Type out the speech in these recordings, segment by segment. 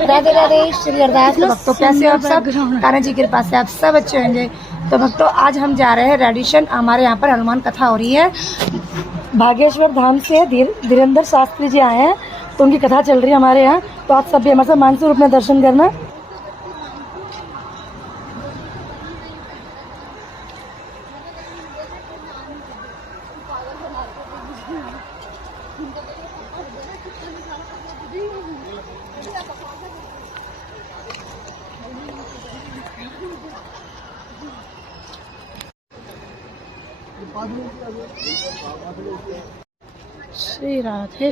राधे राधे श्री अरदास के भक्तों, कैसे हो आप सब? कान्हा जी की कृपा से आप सब अच्छे होंगे। तो भक्तों, आज हम जा रहे हैं रेडिशन। हमारे यहाँ पर हनुमान कथा हो रही है। भागेश्वर धाम से धीरेन्द्र शास्त्री जी आए हैं, तो उनकी कथा चल रही है हमारे यहाँ। तो आप सब भी हमारे साथ मानसिक रूप में दर्शन करना। श्री राधे।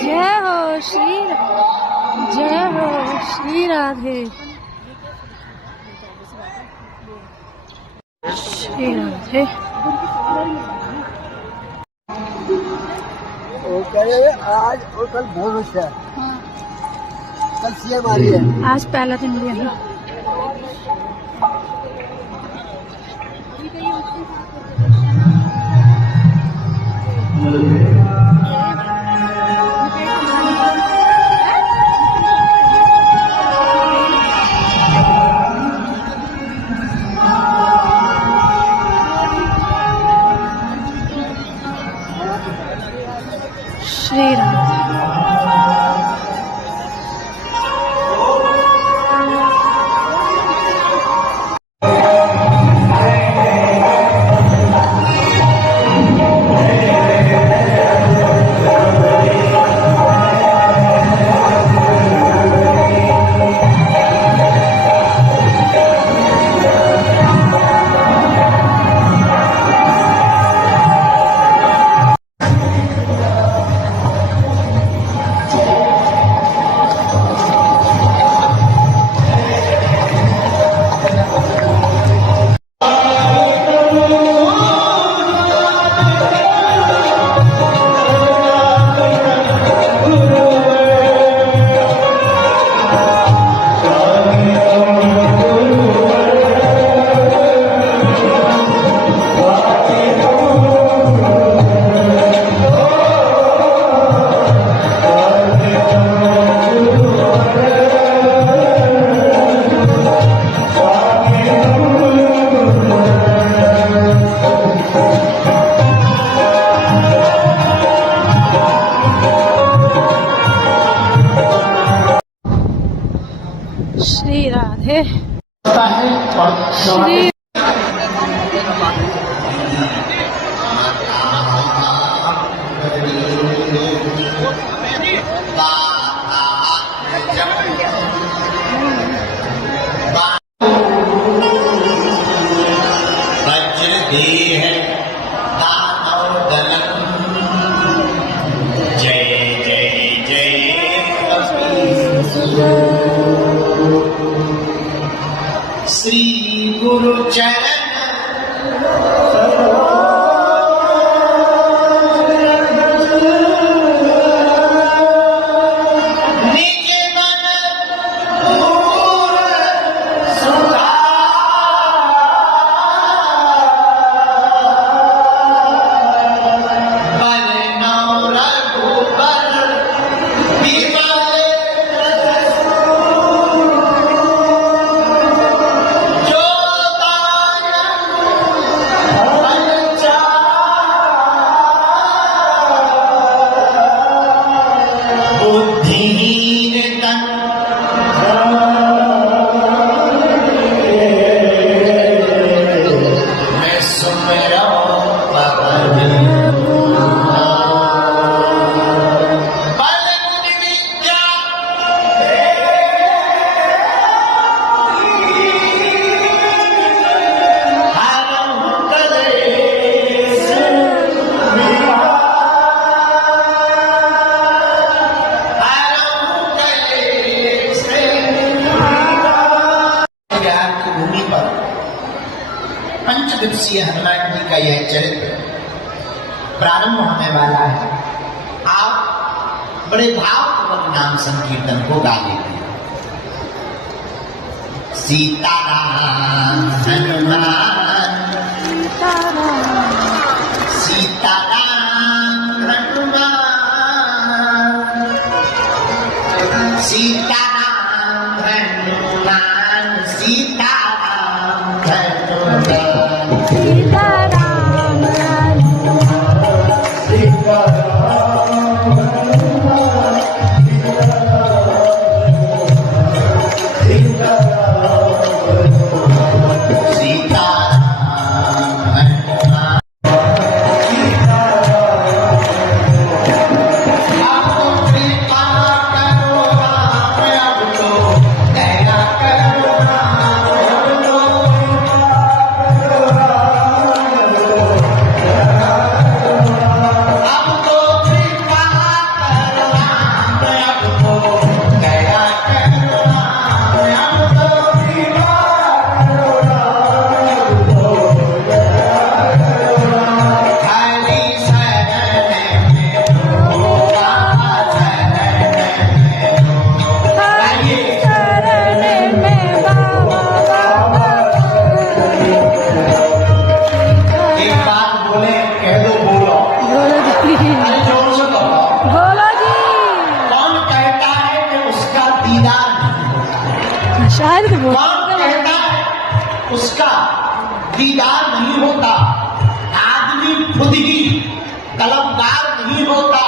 जय हो श्री राधे। श्री राधे। आज और कल बहुत अच्छा है। कल सीएम आ रही है। आज पहला दिन भी है। श्री राधे। श्री राधे। श्री श्री गुरु चरण पंचदिवसीय हनुमान जी का यह चरित्र प्रारंभ होने वाला है। आप बड़े भावपूर्वक नाम संकीर्तन को गा लेते हैं। सीताराम हनुमान खुद ही तलबगार नहीं होता,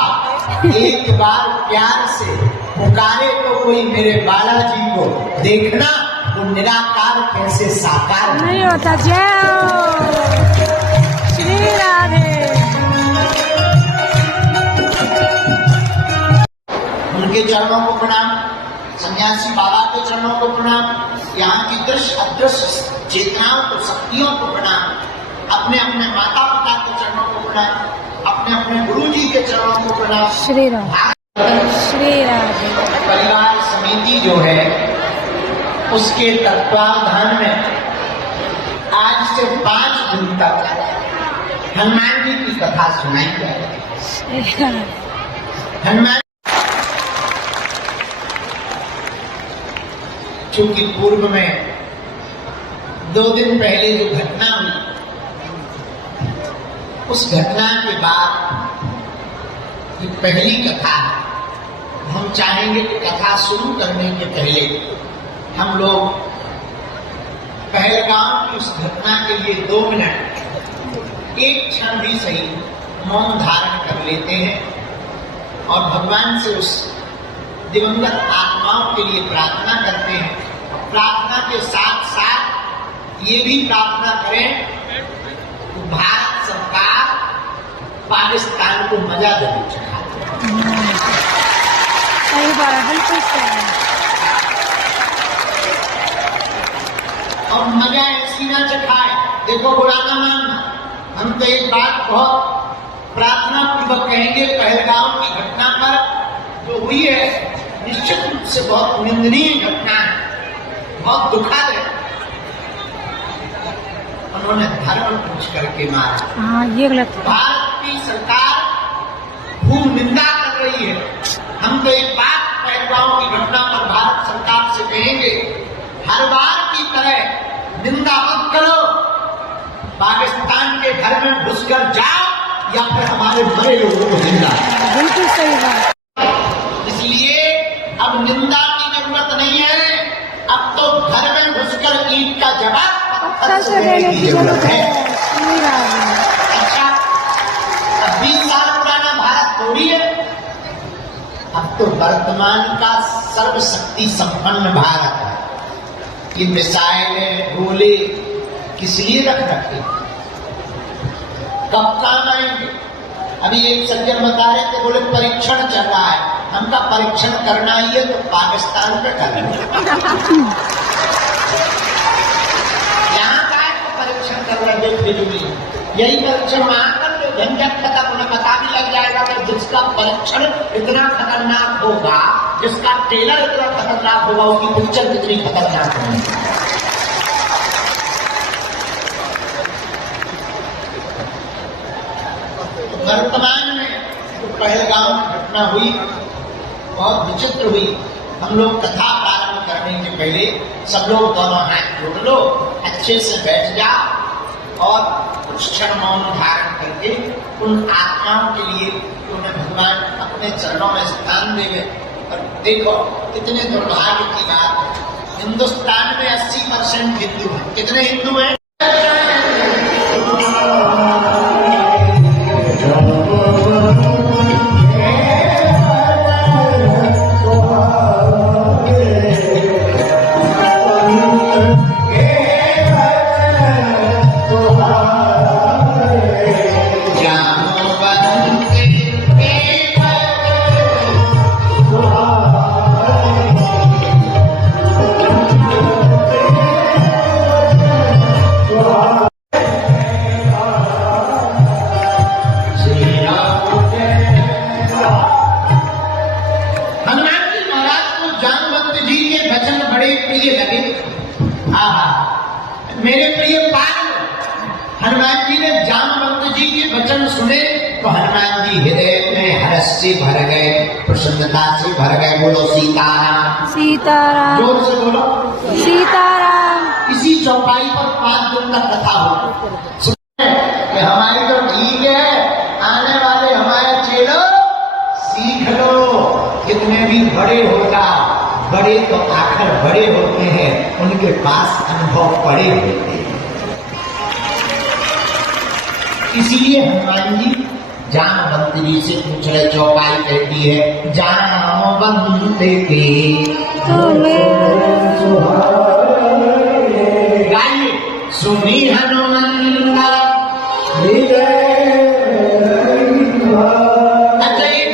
एक बार प्यार से पुकारे तो कोई मेरे बालाजी को, देखना वो निराकार कैसे साकार नहीं होता। जय श्री राधे। उनके चरणों को प्रणाम, सन्यासी बाबा के चरणों को प्रणाम, यहाँ की दृश्य अदृश्य चेतनाओं को, शक्तियों को प्रणाम, अपने अपने माता पिता के चरणों को प्रणाम, अपने अपने गुरु जी के चरणों को प्रणाम। श्री राधे श्री राधे। परिवार समिति जो है उसके तत्वावधान में आज से 5 दिन तक हनुमान जी की कथा सुनाई जाएगी। हनुमान चूंकि पूर्व में 2 दिन पहले जो घटना हुई, उस घटना के बाद ये पहली कथा है। हम चाहेंगे कि कथा शुरू करने के पहले हम लोग पहलगाम की उस घटना के लिए 2 मिनट, एक क्षण भी सही मौन धारण कर लेते हैं और भगवान से उस दिवंगत आत्माओं के लिए प्रार्थना करते हैं। प्रार्थना के साथ साथ ये भी प्रार्थना करें कि भारत सरकार पाकिस्तान को मजा जरूर चढ़ाए। सही बात है, बिल्कुल सही। और मजा ऐसी ना चखाए, देखो बुरा ना मानना, हम तो एक बात बहुत प्रार्थना पूर्वक कहेंगे, पहलगाम की घटना पर जो हुई है निश्चित रूप से बहुत निंदनीय घटना है, बहुत दुखद है। उन्होंने धर्म पूछ करके मारा। हाँ, ये गलत है। भारत की सरकार खूब निंदा कर रही है। हम तो एक बात पहलगाम की घटना पर भारत सरकार से कहेंगे, हर बार की तरह निंदा मत करो, पाकिस्तान के घर में घुसकर जाओ या फिर हमारे मरे लोगों को जिंदा। बिल्कुल सही बात। इसलिए अब निंदा की जरूरत नहीं है, अब तो घर में घुसकर ईंट का जवाब पत्थर से देने की जरूरत है। अच्छा, अब 20 साल पुराना भारत थोड़ी है, अब तो वर्तमान का सर्वशक्ति संपन्न भारत है। ये मिसाइलें, गोले किस लिए रख रखे, कब काम आएंगे? अभी एक सज्जन बता रहे थे, बोले परीक्षण चल रहा है। हमका परीक्षण करना ही है तो पाकिस्तान पे करना। यहाँ का परीक्षण कर रहे हैं, यही परीक्षण वहां कर लो, झंझट खत्म, उन्हें पता भी लग जाएगा कि जिसका परीक्षण इतना खतरनाक होगा, जिसका ट्रेलर इतना खतरनाक होगा, उसकी पिक्चर कितनी खतरनाक होगी। वर्तमान में तो पहलगाम की घटना हुई, बहुत विचित्र हुई। हम लोग कथा प्रारंभ करने के पहले सब लोग दोनों हाथ जोड़ लो, अच्छे से बैठ जाओ और कुछ क्षण मौन धारण करके उन आत्माओं के लिए उन्हें भगवान अपने चरणों में स्थान देवे। और देखो कितने दुर्भाग्य की बात है, हिंदुस्तान में 80% हिंदू हैं। कितने हिंदू हैं? मेरे प्रिय पाल, हनुमान जी ने जामवंत जी के वचन सुने तो हनुमान जी हृदय में हर्ष से भर गए, प्रसन्नता से भर गए। बोलो सीताराम। सीताराम। जोर से बोलो सीताराम। इसी चौपाई पर 5 दिन तक कथा हो। हमारी तो ठीक है, आने वाले हमारे चेलों सीख लो, कितने भी बड़े होगा, बड़े तो आखिर बड़े होते हैं, उनके पास अनुभव बड़े होते हैं। इसीलिए हनुमान जी जामवंती से पूछ रहे, चौपाई कहती है जामवंती के गाइए सुनी हनुनंदा। अच्छा एक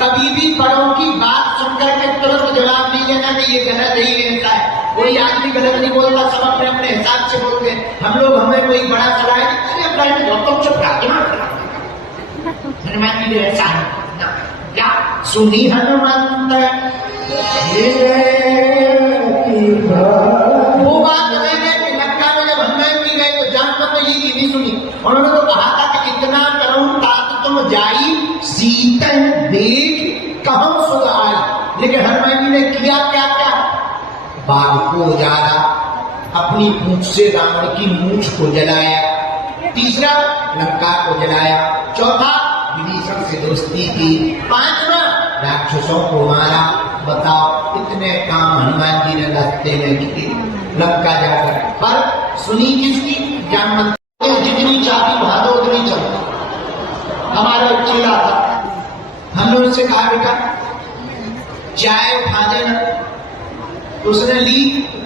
कभी भी बड़ों की बात सुनकर के तुरंत जवाब नहीं देना कि ये गलत है, ये ऐसा है। कोई आदमी गलत नहीं बोलता, सब अपने अपने हिसाब से बोलते हैं। हम लोग हमें कोई बड़ा सलाह तुम चुप रहा। हनुमान जी ने ऐसा है क्या सुनी हनुमंत, वो बात रहेगी कि लंका में जब हनुमान जी गए तो जानवर ने ये नहीं सुनी। उन्होंने तो कहा था कि इतना करूं तात तुम जाई सीता देख कहम सुध आई, लेकिन हनुमान जी ने किया क्या क्या, बाघ को उजाड़ा, अपनी पूंछ से रावण की मूंछ को जलाया, तीसरा लंका को जलाया, चौथा विभीषण से दोस्ती की, पांचवा राक्षसों को मारा। बताओ इतने काम हनुमान जी ने रास्ते में किए लंका जाकर। पर सुनी किसकी? जामवंती। जितनी चाबी भादो उतनी चलती। हमारा एक चेला था, हमने उससे कहा बेटा चाय उठा देना, उसने ली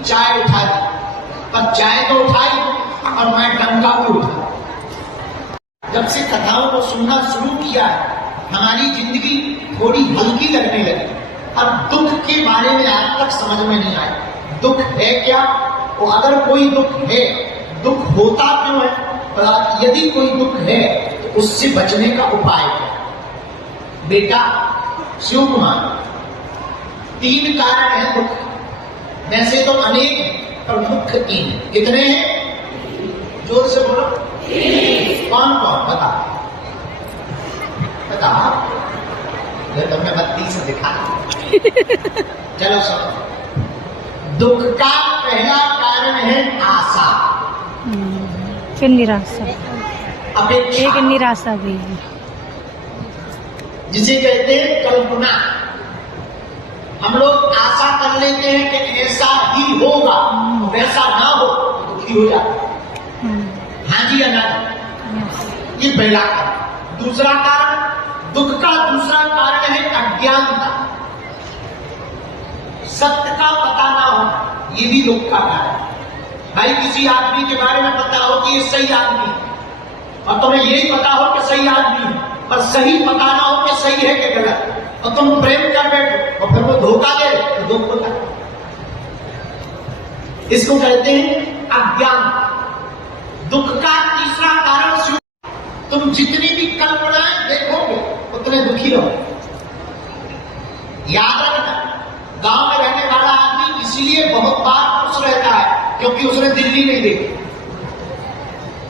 चाय उठा दी, पर चाय तो उठाई और मैं डंका भी उठा। जब से कथाओं को सुनना शुरू किया हमारी जिंदगी थोड़ी हल्की लगने लगी। अब दुख के बारे में आज तक समझ में नहीं आया। दुख है क्या? वो अगर कोई दुख है, दुख होता क्यों है? और यदि कोई दुख है तो उससे बचने का उपाय क्या? बेटा शिव कुमार, 3 कारण है दुख। वैसे तो अनेक है पर मुख्य 3 है। कितने हैं? जोर से बोलो। कौन कौन? बता बता। तुमने बत्ती से दिखा। चलो सुनो। दुख का पहला कारण है आशा, फिर निराशा, अपेक्षा, एक निराशा भी, जिसे कहते हैं कल्पना। हम लोग आशा कर लेते हैं कि ऐसा ही होगा, वैसा ना हो तो दुखी हो जाता। हाँ जी या ना? ये पहला कारण। दूसरा कारण, दुख का दूसरा कारण है अज्ञानता, सत्य का पता ना होना, ये भी दुख का कारण है। भाई किसी आदमी के बारे में पता हो कि ये सही आदमी है और तुम्हें यही पता हो कि सही आदमी है, पर सही पता ना हो कि सही है कि गलत, और तुम प्रेम कर बैठो और फिर वो धोखा दे तो दुख होता है। इसको कहते हैं अज्ञान। दुख का तीसरा कारण, तुम जितनी भी कल्पनाएं देखोगे उतने दुखी रहो। याद रखना, गांव में रहने वाला आदमी इसीलिए बहुत बार खुश रहता है क्योंकि उसने दिल्ली नहीं देखी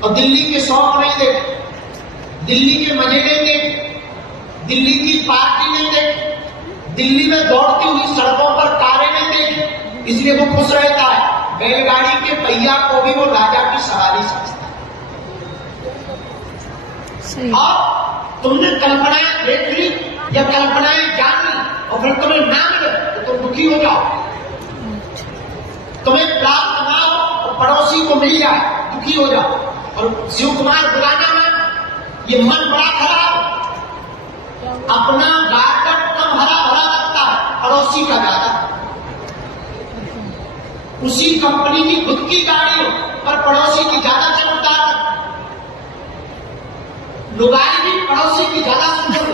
और दिल्ली के शौक नहीं देखे, दिल्ली के मजे नहीं देखे, दिल्ली की पार्टी नहीं देखी, दिल्ली में दौड़ती हुई सड़कों पर कारें नहीं देखी, इसलिए वो खुश रहता है। बैलगाड़ी के पहिया को भी वो राजा की सवारी समझता है। और तुमने कल्पनाएं देख ली या कल्पनाएं जान ली और फिर तुम्हें ना मिले तो तुम दुखी हो जाओ। तुम्हें प्राप्त ना हो और पड़ोसी को मिल जाए, दुखी हो जाओ। और शिव कुमार बुलाना मान, ये मन बड़ा खराब। अपना गार्डन कम हरा भरा लगता है, पड़ोसी का ज्यादा। उसी कंपनी की खुद की गाड़ी हो पर पड़ोसी की ज्यादा चमकदार, लुगाई भी पड़ोसी की ज्यादा सुंदर।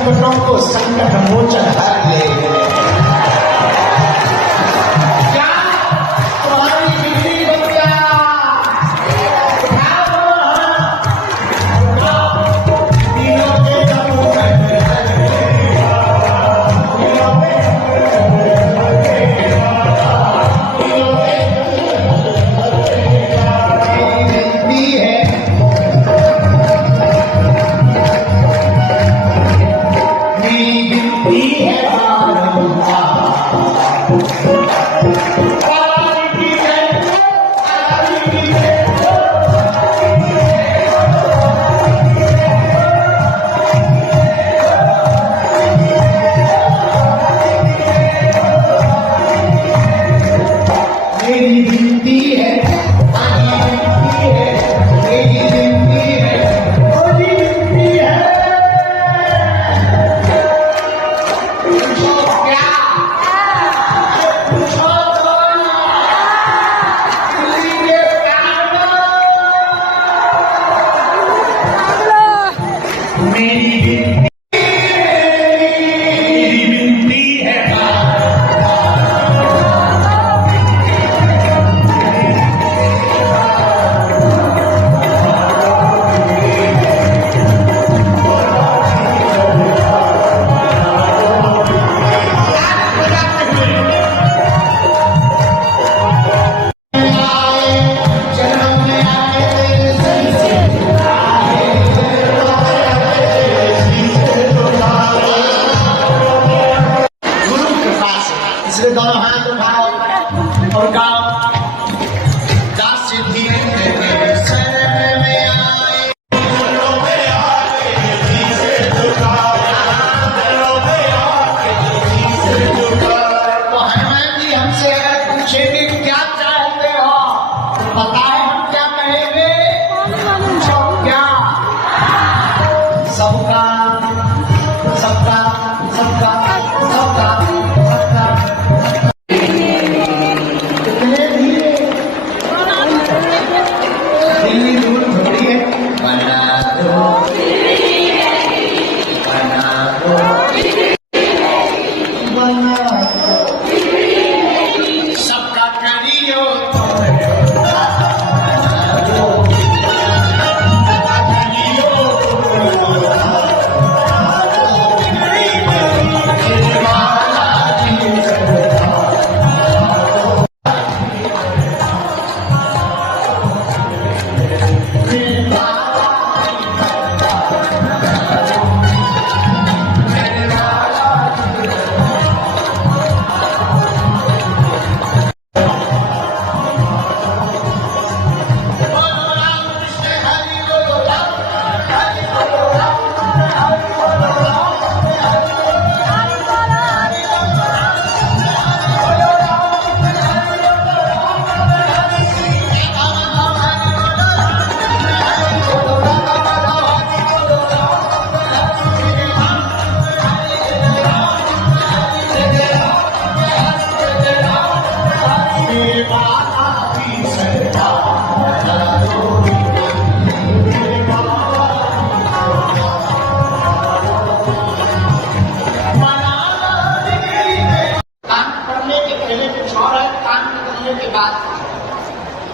संकटों को संकट मोचन हर ले। क्या तुम्हारी बिजली बन गया? तीनों के दमों में दोनों हाथ उठाओ और गाओ। दास सिद्धि शरण में आए, तो हनुमान जी हमसे अगर पूछेंगे क्या चाहते हो, बताए हम क्या कहेंगे? पूछो क्या? सबका सबका सबका सबका सबका दिल्ली दूर थोड़ी है। बना दो बना दो बना दो सबका करियो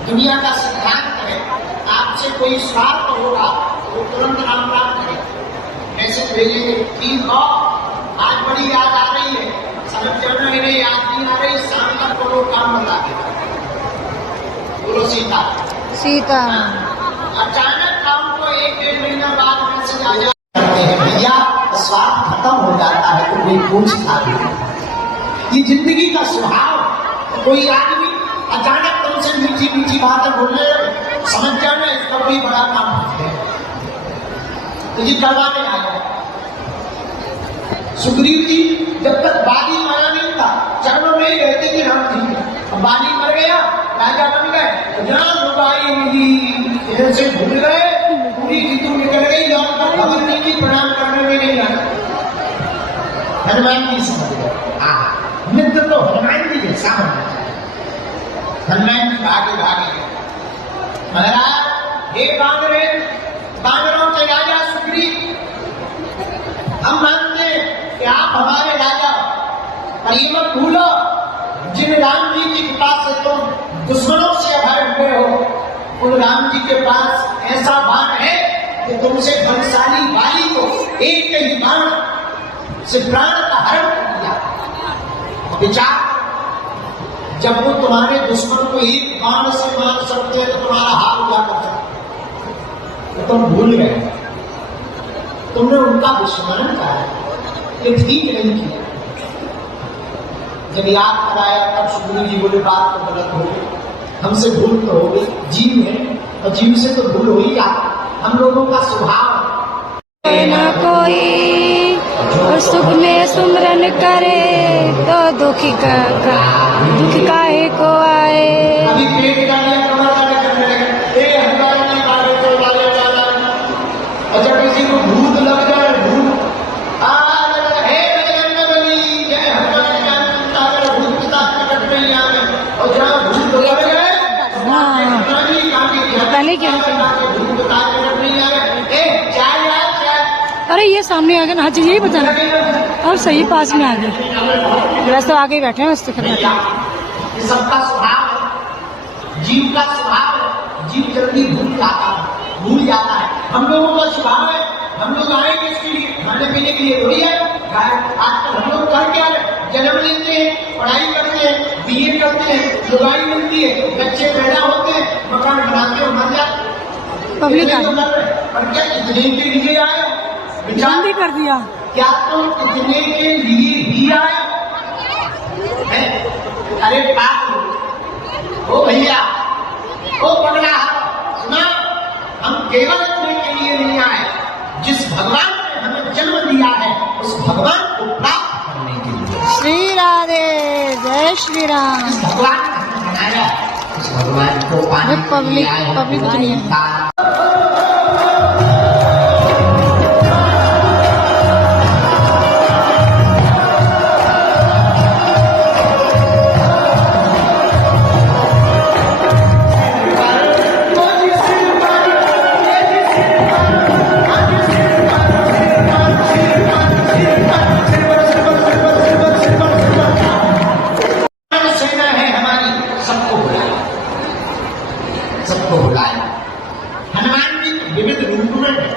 दुनिया का सिद्धांत है, आपसे कोई स्वार्थ होगा तो तुरंत राम राम करें, मैसेज भेजेंगे ठीक हो, आज बड़ी याद आ रही है, समझ जाना है याद नहीं आ रही, शाम तक तो लोग काम बता देगा। बोलो सीता सीता। अचानक काम को 1-1.5 महीना बाद मैसेज आ जाते हैं, भैया स्वार्थ खत्म हो जाता है तो कोई पूछता नहीं। ये जिंदगी का स्वभाव। कोई आदमी अचानक तुमसे मीठी मीठी बातें बोले, समझ जाना इसका कोई बड़ा काम है, तो ये करवाने आया। सुग्रीव जी जब तक बाली मरा नहीं था, चरणों में ही रहते थे राम जी। अब बाली मर गया, राजा बन गए, राम रुबाई मिली, इधर से भूल गए, पूरी ऋतु निकल गई, लौट कर खबर नहीं की, प्रणाम करने में नहीं आया। हनुमान जी समझ गए, मित्र तो हनुमान जी जैसा होना चाहिए। हनुमान जी भागे भागे महाराज, हे बानरों के राजा सुग्रीव, हम मानते कि आप हमारे राजा, पर ये मत भूलो जिन राम जी की कृपा से तुम दुश्मनों से अभय हुए हो, उन राम जी के पास ऐसा बाण है कि तुमसे बलशाली वाली को एक ही बाण से प्राण का हरण कर दिया। विचार, जब वो तुम्हारे दुश्मन को एक बाण से मार सकते हैं तो तुम्हारा हाल क्या कर सकते, तो तुम भूल गए, तुमने उनका विस्मरण करा, ये ठीक नहीं किया। जब याद कराया तब सुखदेव जी बोले बात तो गलत हो गई, हमसे भूल तो हो गई, जीव है और जीव से तो भूल हो ही जाती, हम लोगों का स्वभाव कोई ना कोई और सुख में सुमरन करे तो दुखी काहे को आए। अभी पेट का लिया कमर का करने लगे, हनुमान जी बारे तो वाले वाला, और जब किसी को भूत लग जाए, भूत हे बजरंगबली जय हनुमान भूत पिता निकट नहीं आवे, और जहाँ भूत लग गए पहले क्या भूत पिता निकट नहीं आवे। अरे ये सामने आ गए ना, हाँ जी यही बताना, और सही पास में आ गए, वैसे तो आगे ही बैठे हैं मस्त कर बैठे। सबका स्वभाव है, जीव का स्वभाव है, जीव जल्दी भूल जाता है। हम लोगों का स्वभाव है, हम लोग आएंगे इसके लिए खाने पीने के लिए थोड़ी है। आजकल हम लोग कर क्या जन्म लेते हैं, पढ़ाई करते हैं, बीए करते हैं, लुगाई मिलती है, बच्चे पैदा होते हैं, मकान बनाते हैं, मर जाते हैं, पब्लिक और क्या इतने के लिए आए, बंद ही कर दिया। क्या तुम इतने के लिए ही आए? अरे बाप, ओ भैया, ओ पगला, सुना, हम केवल इतने के लिए नहीं आए, जिस भगवान ने हमें जन्म दिया है उस भगवान को प्राप्त करने के लिए। श्री राधे, जय श्री राम। इस भगवान ने हमें बनाया, उस भगवान को पाने के लिए आए हैं। पब्लिक दुनिया हनुमान जी विविध रूप में है,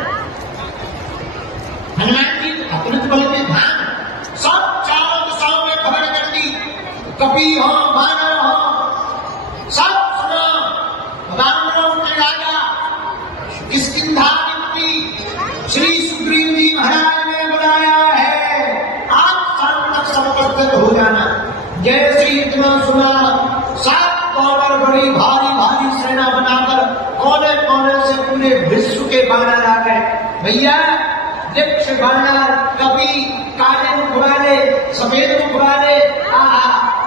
हनुमान जी अतुलित बल के धाम, सब चारों दिशाओं में खबर कर दी, कपि हो वानर हो सब सुनो, रावणों के राजा किष्किंधा की श्री सुग्रीव जी महाराज ने बुलाया है, आप शाम तक सब उपस्थित हो जाना। जैसे इतना सुना, 7 कौवर बड़ी भारी भारी सेना बनाकर कोने कोने से पूरे विश्व के बानर आ गए। भैया वृक्ष बानर, कभी काले मुख वाले, सफेद मुख वाले,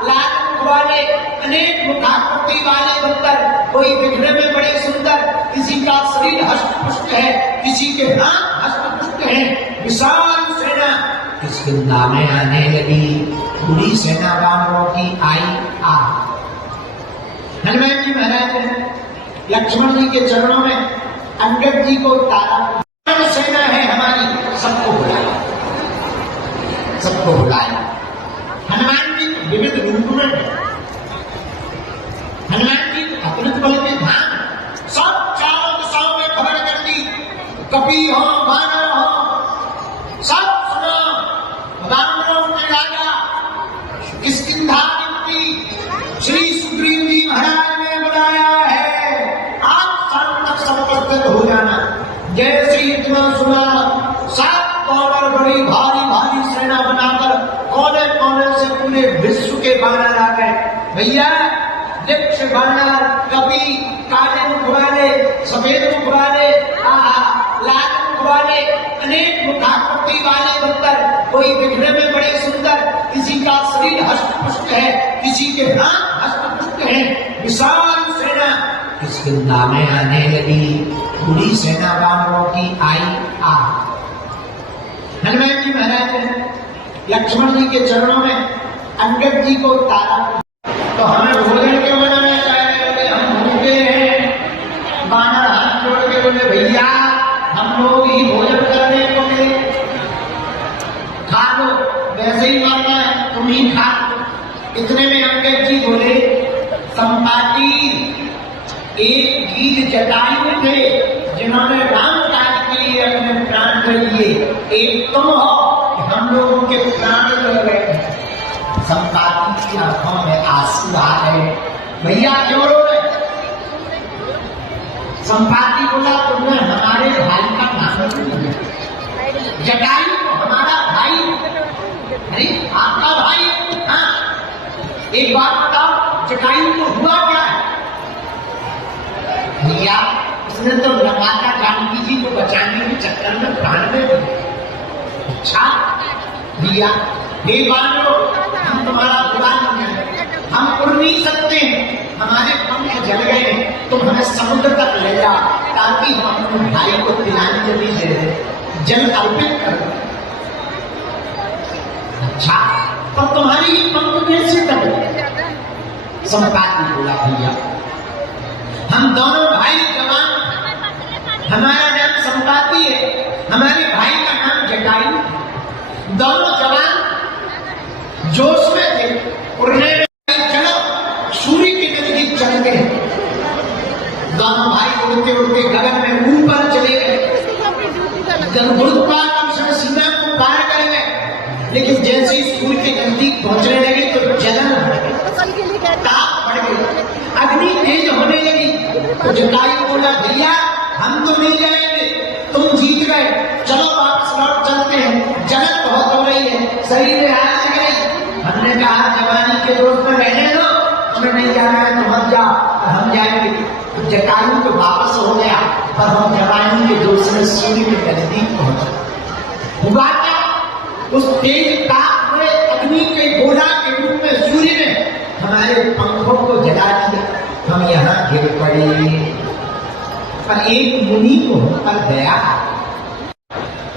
लाल मुख वाले, अनेक मुखाकृति वाले बनकर, कोई दिखने में बड़े सुंदर, किसी का शरीर हष्ट-पुष्ट है, किसी के हाथ हष्ट-पुष्ट है, विशाल सेना किष्किंधा में आने लगी। पूरी सेना वानरों की आई आ हनुमान जी महाराज ने लक्ष्मण जी के चरणों में अंगद जी को उतारा। सेना है हमारी, सबको बुलाया। हनुमान जी विविध रूप में है, हनुमान जी अतुलित बल के धाम, सब चारों दिशाओं में खबर कर दी, कपि हो वानर हो सब सुनो, रावणों के राजा किष्किंधा की श्री सुग्रीव जी महाराज ने बुलाया है, आप शाम तक सब उपस्थित हो जाना। जैसे इतना सुना, 7 कौवर बड़ी भारी भारी सेना बनाकर कोने कोने से पूरे विश्व के बानर आ गए। भैया वृक्ष बानर, कभी काले मुख वाले, सफेद मुख वाले, लाल मुख वाले, अनेक मुखाकृति वाले बनकर, कोई दिखने में बड़े सुंदर, किसी का शरीर हष्ट-पुष्ट है, किसी के हाथ हष्ट-पुष्ट है, विशाल सेना किष्किंधा में आने लगी। पूरी सेना वानरों की आई आ हनुमान जी महाराज ने लक्ष्मण जी के चरणों में अंगद जी को उतारा। तो हमें भोजन के बनाना चाहिए, हम भूखे हैं। बानर हाथ जोड़ के बोले, भैया हम लोग ही भोजन करने को मिले, खा लो, वैसे ही मरना है, तुम ही खा। इतने में अंगद जी बोले, संपाति एक गीत जटायु थे जिन्होंने राम काज के लिए अपने प्राण दे दिए, एक तुम हो, हम लोगों के प्राण दे गए। संपाति की आंखों में आंसू आ गए, भैया क्यों रो रहे? संपाति बोला, तुमने हमारे भाई का नाम नहीं लिया। जटायु हमारा भाई, अरे आपका भाई? हाँ, एक बात बताओ, जटायु को हुआ क्या है? भैया उसने तो माता जानकी जी को बचाने के चक्कर में प्राण दे दिए। अच्छा भैया, हे बालो, हम तुम्हारा बुरा नहीं है, हम उड़ नहीं सकते हैं, हमारे पंख जल गए, तुम हमें समुद्र तक ले जाओ ताकि हम अपने भाई को तिलांजलि दे दें, जल अर्पित कर दो। अच्छा, तो तुम्हारी पंख कैसे कटे? संपाति बोला, भैया हम दोनों भाई जवान, हमारा नाम संपाति है, हमारे भाई का नाम जटायु, दोनों जवान जोश में थे, उड़ने में चलो सूर्य के नजदीक चल गए। दोनों भाई उड़ते उड़ते गगन में ऊपर चले गए, जब गुरुत्वाकर्षण सीमा को पार कर गए, लेकिन जैसे ही सूर्य के नजदीक पहुंचने लगे तो जलन बढ़ गई, ताप बढ़ गई, अग्नि तेज होने लगी। तो जटायु बोला, भैया हम तो नहीं जाएंगे, तुम जीत गए, चलो वापस लौट चलते हैं, जलन बहुत हो रही है, शरीर में आग लग गई। हमने कहा जवानी के दोस्त में रहने दो, तुम्हें नहीं जाना है तो मत जाओ, हम जाएंगे। तो जटायु तो वापस हो गया, पर हम जवानी के दोस्त में सूर्य के नजदीक पहुंचे। हुआ क्या? उस तेज ताप में अग्नि के गोला के रूप में सूर्य ने हमारे पंखों को जला दिया, हम यहाँ गिर पड़े। पर एक मुनि को हम पर गया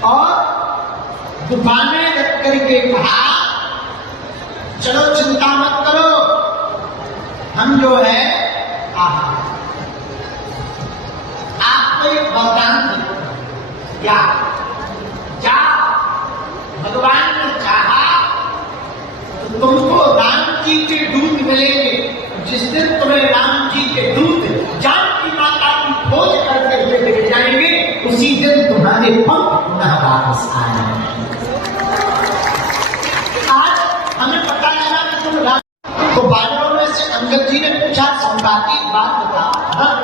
और दुकानें रख करके कहा, चलो चिंता मत करो, हम जो है आपको एक वरदान देते। क्या? क्या भगवान ने चाहा तो तुमको राम जी के दूत मिलेंगे। जिस दिन तुम्हें राम जी के दूत जानकी माता की खोज करते हुए मिल जाएंगे, उसी दिन तुम्हारे पंख पुनः वापस आएंगे। आज हमें पता लगा कि तुम राम। तो बानरों में से अंगद जी ने पूछा, संपाति बात बता, हाँ,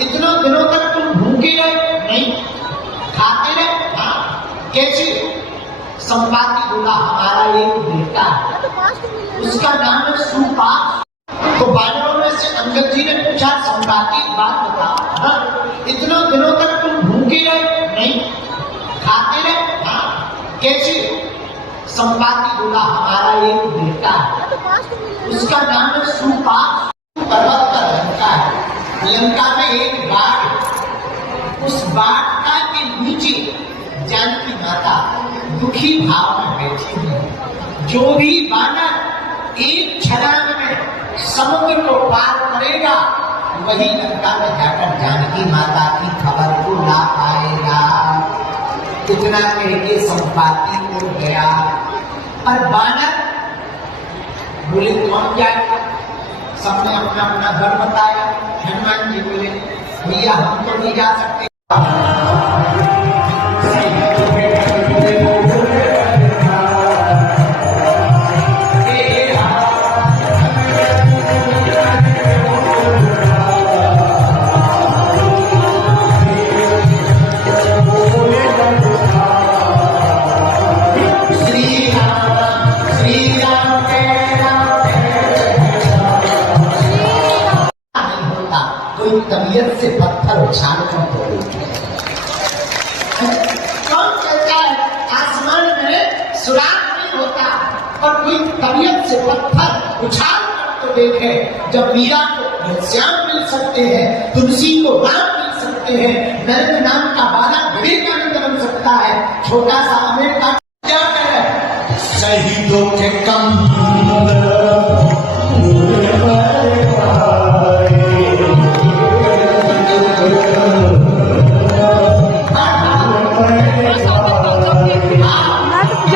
इतनों दिनों तक तुम भूखे रहे? नहीं। खाते रहे? हाँ। कैसे? संपाति बोला, हमारा एक बेटा है, उसका नाम है सुपाक। तो बानरों में से अंगद जी ने पूछा, संपाति बात बता, हाँ, इतनों दिनों तक तुम भूखे रहे? नहीं। खाते रहे? हाँ। कैसे? संपाति बोला, हमारा एक बेटा है, उसका नाम है सुपाक। पर्वत का लंका है, लंका में एक बाढ़, उस बाढ़ के नीचे जानकी माता दुखी भाव में बैठी है। जो भी बानर एक छलांग में समुद्र को पार करेगा, वही लंका में जाकर जानकी माता की खबर को ला पाएगा। इतना कह के संपाति उड़ गया, और बानर बोले कौन जाएगा? सबने अपना अपना घर बताया। हनुमान जी बोले, भैया हम तो नहीं जा सकते। तबीयत से पत्थर उछाल कर कौन कहता है आसमान में सुराग नहीं होता, और कोई तबीयत से पत्थर उछाल कर तो देखे। जब मीरा को श्याम मिल सकते हैं, तुलसी को राम मिल सकते हैं, नरेंद्र नाम का बालक विवेकानंद बन सकता है, छोटा सा अमेर का क्या कहे? शहीदों के कम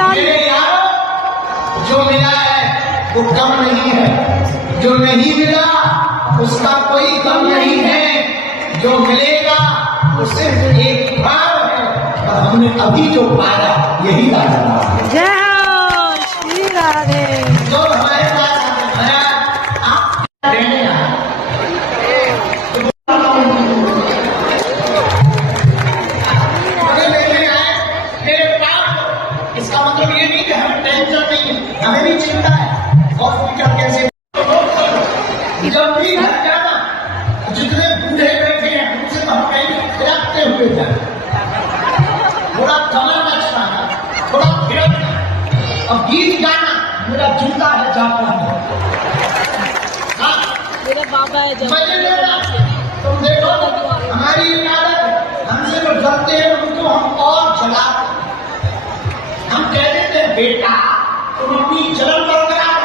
मेरे यार जो मिला है वो कम नहीं है, जो नहीं मिला उसका कोई गम नहीं है, जो मिलेगा वो सिर्फ एक बार है, और हमने अभी जो पाया यही राजा है। जय हो श्री राधे। जो हमारे पास आया आप देने आए। इसका मतलब ये नहीं कि हमें टेंशन नहीं है, हमें भी चिंता है हॉस्पिटल कैसे। जब भी घर जाना, जितने बूढ़े बैठे हैं उनसे तो हम कहीं थिरकते हुए जाए, थोड़ा कमर मचलाना, थोड़ा थिरकना, अब गीत गाना मेरा जूता है जाता है। मेरा बाबा है जब तुम देखो हमारी इबादत हमसे जो डरते हैं उनको हम और जलाते। हम कह देते हैं बेटा तुम अपनी जलन बरकरार,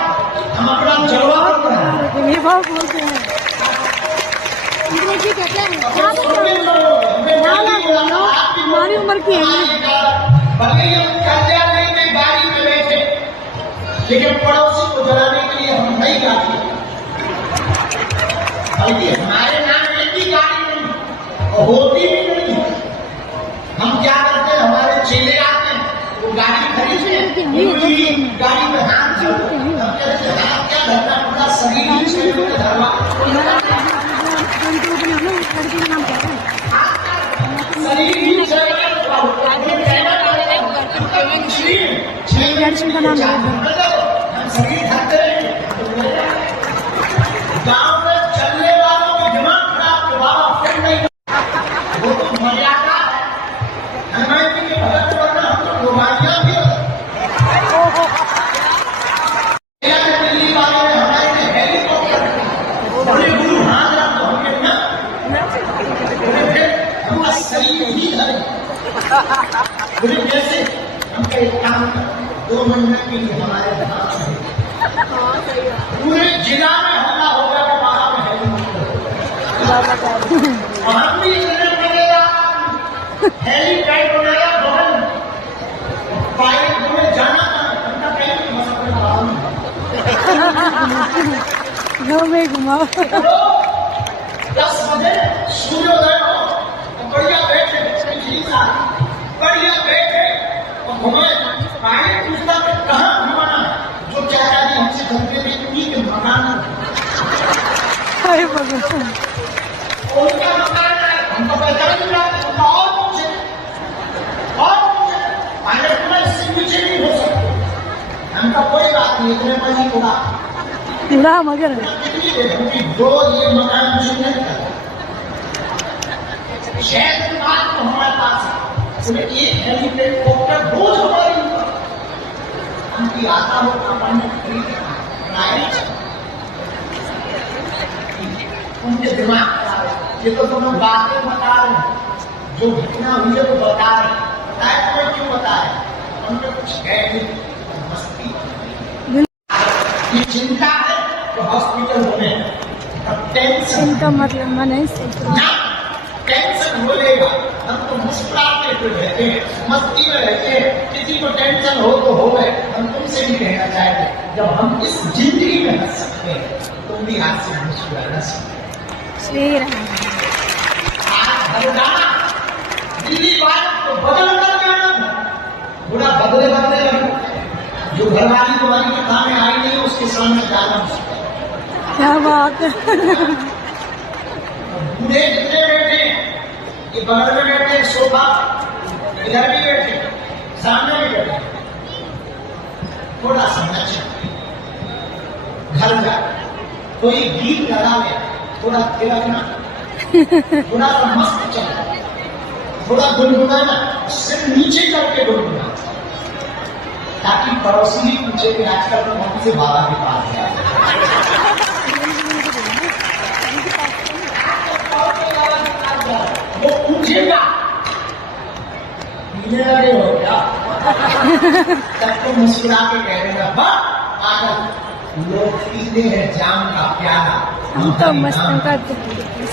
हम अपना जलवा बरकरार। ये बहुत बोलते हैं। हमारी उम्र की है भले ही हम कर्जा लेके गाड़ी में बैठे, लेकिन पड़ोसी को जलाने के लिए हम नहीं गाड़ी, बल्कि हमारे नाम एक भी गाड़ी नहीं और होती भी नहीं। हम क्या करते हैं, हमारे चेले आते हैं वो गाड़ी खरीदते हैं, उनकी गाड़ी में हाथ जोड़ते हैं, हम कहते हैं हाथ क्या धरना, पूरा शरीर ही छेड़ के धरवा, शरीर ही छेड़ के का नाम हम शरीर धरते रहेंगे। गाँव में चलने वालों के दिमाग खराब तो बाबा फिर नहीं, वो तो मर्यादा है। हनुमान जी के भगत करना हम तो रोमानिया भी दिल्ली वाले ने हमारे लिए हेलीकॉप्टर बड़े गुरु हाथ रख दो हमने ना, फिर हमारा शरीर ही धरे बोले कैसे। हम कहे काम 2 महीने के लिए हमारे धाम है, पूरे जिला में हमला होगा कि वहां में हेलीकॉप्टर, और हम भी इतने बनेगा हेलीपैड बनाया बगल पायलट हमें जाना था, हमका कहीं नहीं मसला घूमाओ में घुमाओ। 10 बजे सूर्योदय हो तो बढ़िया बैठे, बढ़िया बैठे और घुमाए। पायलट पूछता कि कहाँ घुमाना है, जो चाचा जी हमसे धरते थे उन्हीं के मकान में, अरे भगवान उनका मकान है, हमको पहचान नहीं रहा, उनका और पूछे पायलट में इससे पीछे नहीं हो सकते। हमका कोई बात नहीं, इतने मजी उड़ा उड़ा मगर कितनी देर, क्योंकि दो ये मकान मुझे नहीं करता, शायद बात तो हमारे पास है, उसमें एक हेलीकॉप्टर रोज हमारी उनकी आता हो उनके दिमाग खराब है। ये तो तुम्हें बातें बता रहे हैं, जो घटना हुई है वो बता रहे हैं, बताए तुम्हें क्यों बताए, उनमें कुछ है नहीं, मस्ती। ये चिंता है तो हॉस्पिटल होने, अब टेंशन इनका मतलब मैं नहीं सोच रहा। ना टेंशन बोलेगा, हम तो मुस्कुराते हुए रहते हैं, मस्ती में रहते हैं, किसी को टेंशन हो तो हो गए। हम तुमसे भी कहना चाहेंगे, जब हम इस जिंदगी में हंस सकते हैं तुम भी हाथ से मुस्कुराना सीखो। श्री राधे। आज घर जाना, दिल्ली बात तो बदल कर जाना, थोड़ा बदले लगे, जो घरवाली तुम्हारी के काम में आई नहीं उसके सामने जाना मुश्किल। क्या बात है। बूढ़े जितने बैठे, ये बगल में बैठे सोफा, इधर भी बैठे, सामने भी बैठे, थोड़ा सा नचा, घर जा कोई गीत लगा ले, थोड़ा थिरकना, थोड़ा सा मस्त चलना, थोड़ा गुनगुनाना, सिर्फ नीचे करके गुनगुना, ताकि पड़ोसी भी पूछे कि आजकल तो कौन से बाबा के पास गया। वो पूछेगा पीने लगे हो क्या, तब तो मुस्कुरा के कह देगा बस आकर लोग पीते हैं जाम का प्याला, हम तो मस्त का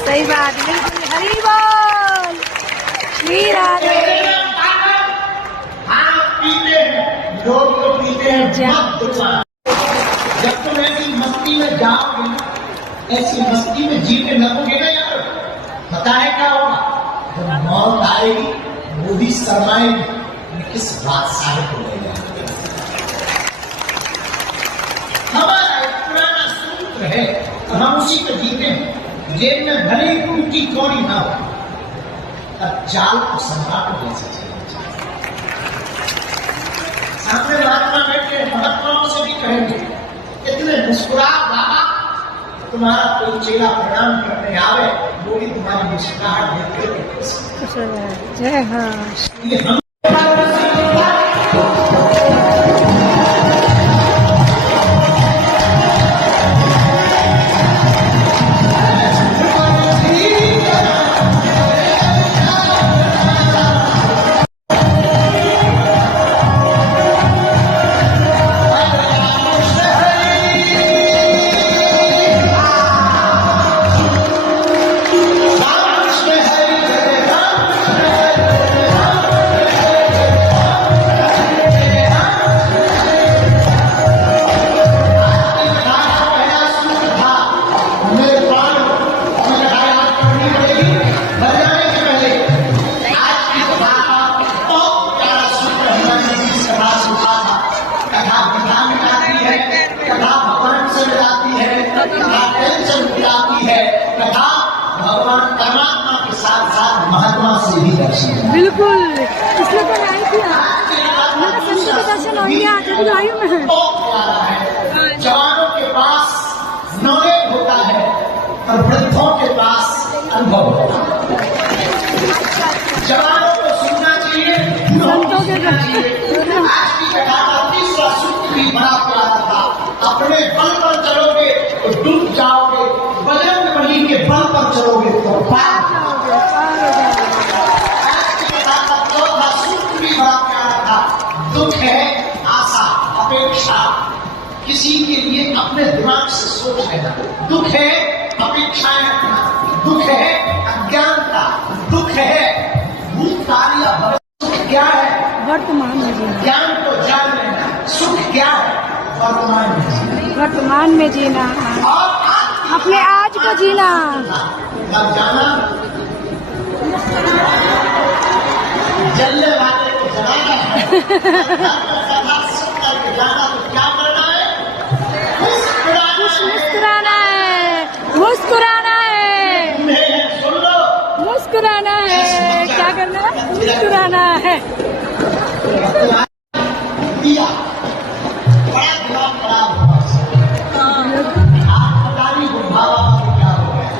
सही बात, बिल्कुल हरी बोल श्री राधे। हाँ पीते हैं लोग, तो पीते हैं जा। मत ऐसी मस्ती में जाओगे, ऐसी मस्ती में जीने लगोगे ना यार, पता है क्या होगा? जब मौत आएगी वो भी शर्माएगी, किस बादशाह को ले जाएंगे। हमारा एक पुराना सूत्र है और हम उसी को जीते हैं। जेब में भले ही टूटी कौड़ी ना हो, अब जाल को सम्राट जैसे चाहिए। सामने महात्मा बैठे महात्माओं से भी कहेंगे, इतने मुस्कुरा बाबा, तुम्हारा कोई चेला प्रणाम करने आवे, वो भी तुम्हारी मुस्कुराहट देखते जय हाँ। बिल्कुल, इसलिए तो आई थी। मेरा संत का दर्शन और यहाँ आते भी आयु में है। जवानों के पास नॉलेज होता है और वृद्धों के पास अनुभव होता है। जवानों को सुनना चाहिए, संतों के आज की कथा का तीसरा सूत्र भी बड़ा प्यारा था। अपने बल पर चलोगे तो डूब जाओगे, बजरंग बली के बल पर चलोगे तो पार जाओगे। आज की कथा का चौथा सूत्र भी बड़ा प्यारा था। दुख है आशा अपेक्षा, किसी के लिए अपने दिमाग से सोच लेना। दुख है अपेक्षाएं रखना, दुख है अज्ञानता, दुख है भूतकाल या भविष्य। सुख क्या है? वर्तमान में जीना। ज्ञान को जान लेना। सुख क्या है? वर्तमान में जीना। वर्तमान में जीना और अपने आज को जीना। तब जाना जलने वाले को जलाना है। सुख करके जाना तो क्या करना है? मुस्कुराना है, मुस्कुराना है, सुन लो, मुस्कुराना है। क्या करना है? मुस्कुराना है। दिया बड़ा दिमाग खराब हुआ। आप पता नहीं बुढ़ावा क्या हो गया।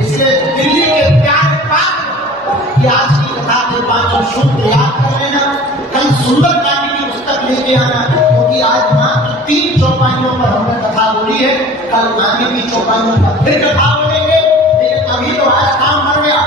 इसलिए दिल्ली के प्यार पात्र की आज की कथा के पांचों सूत्र याद कर लेना। कल सुंदर कांड की पुस्तक लेके आना, क्योंकि आज मात्र 3 चौपाइयों पर हमने कथा बोली है। कल आगे की चौपाइयों पर फिर कथा बोलेंगे। लेकिन अभी तो आज काम कर गया।